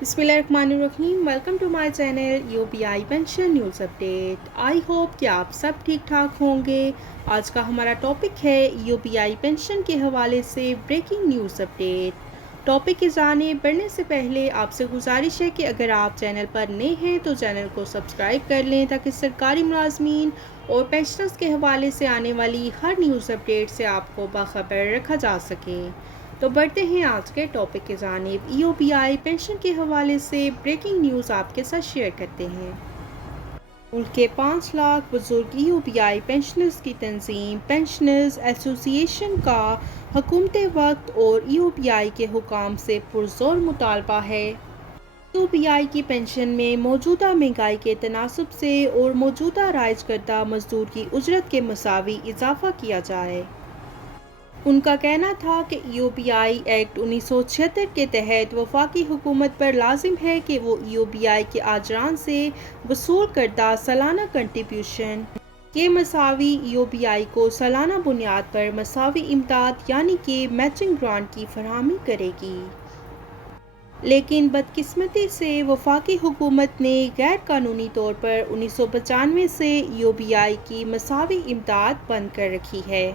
بسم اللہ الرحمن الرحیم، welcome to my channel U P I pension news update. I hope کہ آپ سب ٹھیک ٹھاک ہوں گے۔ آج کا ہمارا ٹاپک ہے یو پی آئی پینشن کے حوالے سے بریکنگ نیوز اپڈیٹ۔ ٹاپک کی جانب بڑھنے سے پہلے آپ سے گزارش ہے کہ اگر آپ چینل پر نئے ہیں تو چینل کو سبسکرائب کر لیں تاکہ سرکاری ملازمین اور پینشنرز کے حوالے سے آنے والی ہر نیوز اپڈیٹ سے آپ کو باخبر رکھا جا سکے۔ تو بڑھتے ہیں آج کے ٹاپک کی جانب۔ یو پی آئی پینشن کے حوالے سے بریکنگ نیوز آپ کے ساتھ شیئر کرتے ہیں۔ ملک کے 5 لاکھ بزرگ یو پی آئی پینشنرز کی تنظیم پینشنرز ایسوسی ایشن کا حکومت وقت اور یو پی آئی کے حکام سے پرزور مطالبہ ہے۔ یو پی آئی کی پینشن میں موجودہ مہنگائی کے تناسب سے اور موجودہ رائج کردہ مزدور کی اجرت کے مساوی اضافہ کیا جائے۔ ان کا کہنا تھا کہ یو پی آئی ایکٹ 1976 کے تحت وفاقی حکومت پر لازم ہے کہ وہ یو پی آئی کے اجران سے وصول کردہ سالانہ کنٹریبیوشن کے مساوی یو پی آئی کو سالانہ بنیاد پر مساوی امداد یعنی کہ میچنگ گرانٹ کی فراہمی کرے گی۔ لیکن بدقسمتی سے وفاقی حکومت نے غیر قانونی طور پر 1995 سے یو پی آئی کی مساوی امداد بند کر رکھی ہے،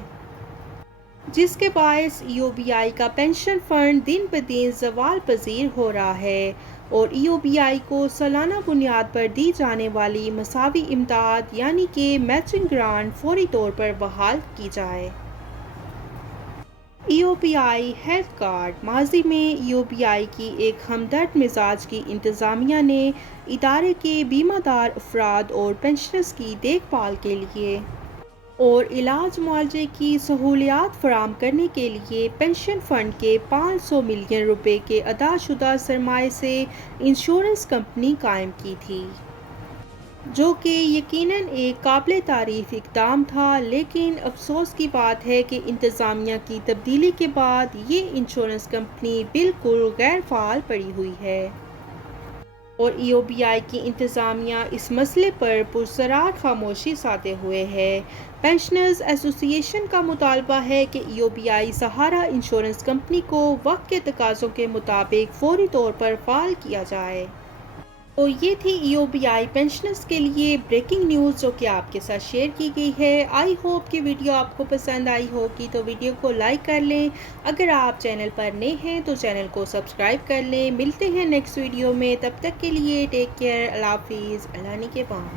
جس کے باعث یو پی آئی کا پینشن فنڈ دن بدن زوال پذیر ہو رہا ہے اور یو پی آئی کو سالانہ بنیاد پر دی جانے والی مساوی امداد یعنی کہ میچنگ گرانٹ فوری طور پر بحال کی جائے۔ You P I health card. ماضی میں یو پی آئی کی ایک ہمدرد مزاج کی انتظامیہ نے ادارے کے بیمہ دار افراد اور پینشنرز کی دیکھ بھال کے لیے اور علاج معالجے کی سہولیات فراہم کرنے کے لیے پینشن فنڈ کے 500 ملین روپے کے ادا شدہ سرمایے سے انشورنس کمپنی قائم کی تھی، جو کہ یقیناً ایک قابل تعریف اقدام تھا، لیکن افسوس کی بات ہے کہ انتظامیہ کی تبدیلی کے بعد یہ انشورنس کمپنی بالکل غیر فعال پڑی ہوئی ہے اور یو پی آئی کی انتظامیہ اس مسئلے پر پراسرار خاموشی سادے ہوئے ہے۔ پینشنرز ایسوسی ایشن کا مطالبہ ہے کہ یو پی آئی سہارا انشورنس کمپنی کو وقت کے تقاضوں کے مطابق فوری طور پر فعال کیا جائے۔ تو یہ تھی یو پی آئی پینشنرز کے لیے بریکنگ نیوز جو کہ آپ کے ساتھ شیئر کی گئی ہے۔ آئی ہوپ کہ ویڈیو آپ کو پسند آئی ہوگی، تو ویڈیو کو لائک کر لیں۔ اگر آپ چینل پر نئے ہیں تو چینل کو سبسکرائب کر لیں۔ ملتے ہیں نیکسٹ ویڈیو میں، تب تک کے لیے ٹیک کیئر، اللہ حافظ، اللہ نگہبان۔